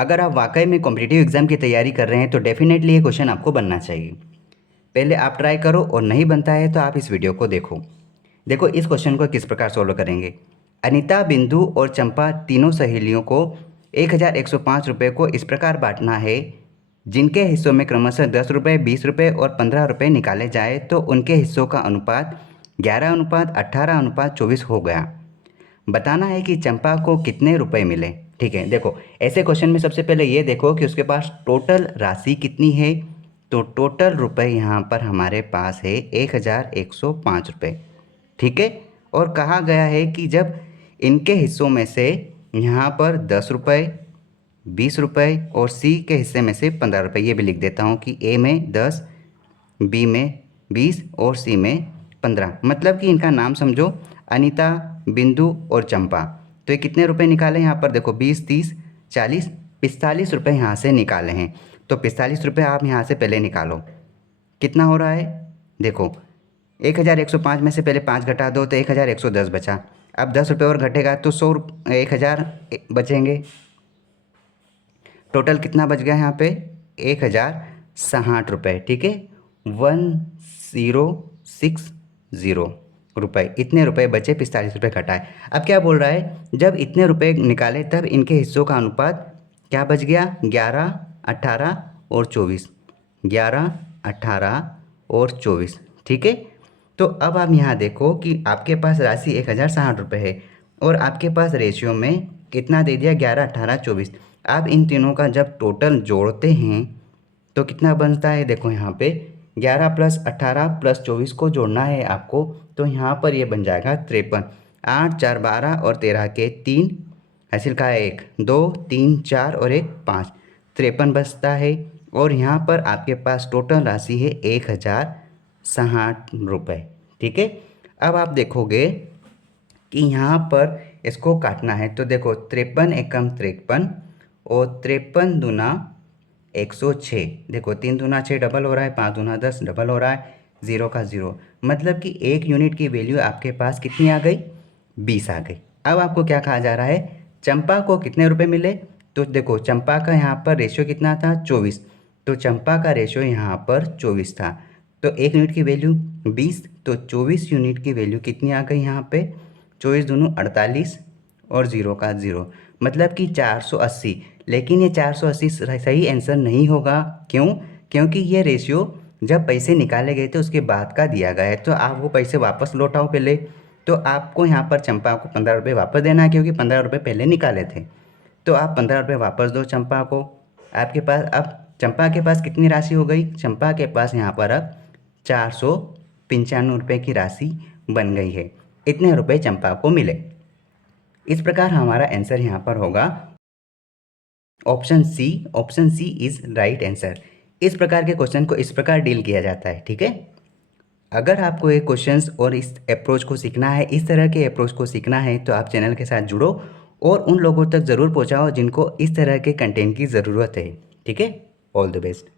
अगर आप वाकई में कॉम्पिटिटिव एग्ज़ाम की तैयारी कर रहे हैं तो डेफिनेटली ये क्वेश्चन आपको बनना चाहिए। पहले आप ट्राई करो और नहीं बनता है तो आप इस वीडियो को देखो। देखो इस क्वेश्चन को किस प्रकार सॉल्व करेंगे। अनीता, बिंदु और चंपा तीनों सहेलियों को 1105 रुपये को इस प्रकार बांटना है, जिनके हिस्सों में क्रमशः 10 रुपये, 20 रुपये और 15 रुपये निकाले जाए तो उनके हिस्सों का अनुपात 11:18:24 हो गया। बताना है कि चंपा को कितने रुपए मिले। ठीक है, देखो ऐसे क्वेश्चन में सबसे पहले ये देखो कि उसके पास टोटल राशि कितनी है। तो टोटल रुपए यहाँ पर हमारे पास है 1105 रुपये। ठीक है, और कहा गया है कि जब इनके हिस्सों में से यहाँ पर 10 रुपये, 20 रुपये और सी के हिस्से में से 15 रुपये, ये भी लिख देता हूँ कि ए में 10, बी में 20 और सी में 15, मतलब कि इनका नाम समझो अनीता, बिंदु और चंपा। तो ये कितने रुपए निकाले यहाँ पर देखो 20, 30, 40, 45 रुपये यहाँ से निकाले हैं। तो 45 रुपये आप यहाँ से पहले निकालो, कितना हो रहा है देखो 1105 में से पहले 5 घटा दो तो 1110 बचा। अब 10 रुपये और घटेगा तो 1000 बचेंगे। टोटल कितना बच गया यहाँ पे 1060 रुपये। ठीक है, 1060 रुपये, इतने रुपए बचे, 45 रुपये घटाए। अब क्या बोल रहा है, जब इतने रुपए निकाले तब इनके हिस्सों का अनुपात क्या बच गया 11, 18 और 24, 11, 18 और 24। ठीक है, तो अब आप यहाँ देखो कि आपके पास राशि 1060 रुपये है और आपके पास रेशियो में कितना दे दिया 11, 18, 24। आप इन तीनों का जब टोटल जोड़ते हैं तो कितना बनता है देखो यहाँ पे 11 + 18 + 24 को जोड़ना है आपको। तो यहाँ पर ये बन जाएगा 53। 8, 4, 12 और 13 के 3, हासिल का है 1, 2, 3, 4 और 1, 5, 53 बचता है। और यहाँ पर आपके पास टोटल राशि है 1060 रुपये। ठीक है, अब आप देखोगे कि यहाँ पर इसको काटना है तो देखो 53 एकम 53 और 53 दूना 106। देखो 3 दूना 6 डबल हो रहा है, 5 दूना 10 डबल हो रहा है, 0 का 0, मतलब कि 1 यूनिट की वैल्यू आपके पास कितनी आ गई 20 आ गई। अब आपको क्या कहा जा रहा है, चंपा को कितने रुपए मिले। तो देखो चंपा का यहाँ पर रेशियो कितना था 24, तो चंपा का रेशियो यहाँ पर 24 था। तो 1 यूनिट की वैल्यू 20, तो 24 यूनिट की वैल्यू कितनी आ गई यहाँ पे 24 दूनों 48 और 0 का 0, मतलब कि 480। लेकिन ये 480 सही आंसर नहीं होगा। क्यों? क्योंकि ये रेशियो जब पैसे निकाले गए थे उसके बाद का दिया गया है। तो आप वो पैसे वापस लौटाओ पहले। तो आपको यहाँ पर चंपा को 15 रुपये वापस देना है, क्योंकि 15 रुपये पहले निकाले थे। तो आप 15 रुपये वापस दो चंपा को। आपके पास अब चंपा के पास कितनी राशि हो गई, चंपा के पास यहाँ पर अब 495 रुपये की राशि बन गई है। इतने रुपए चंपा को मिले। इस प्रकार हमारा आंसर यहाँ पर होगा option C. Option C is right answer. इस प्रकार के क्वेश्चन को इस प्रकार डील किया जाता है। ठीक है, अगर आपको ये क्वेश्चंस और इस अप्रोच को सीखना है, इस तरह के अप्रोच को सीखना है, तो आप चैनल के साथ जुड़ो और उन लोगों तक ज़रूर पहुँचाओ जिनको इस तरह के कंटेंट की ज़रूरत है। ठीक है, ऑल द बेस्ट।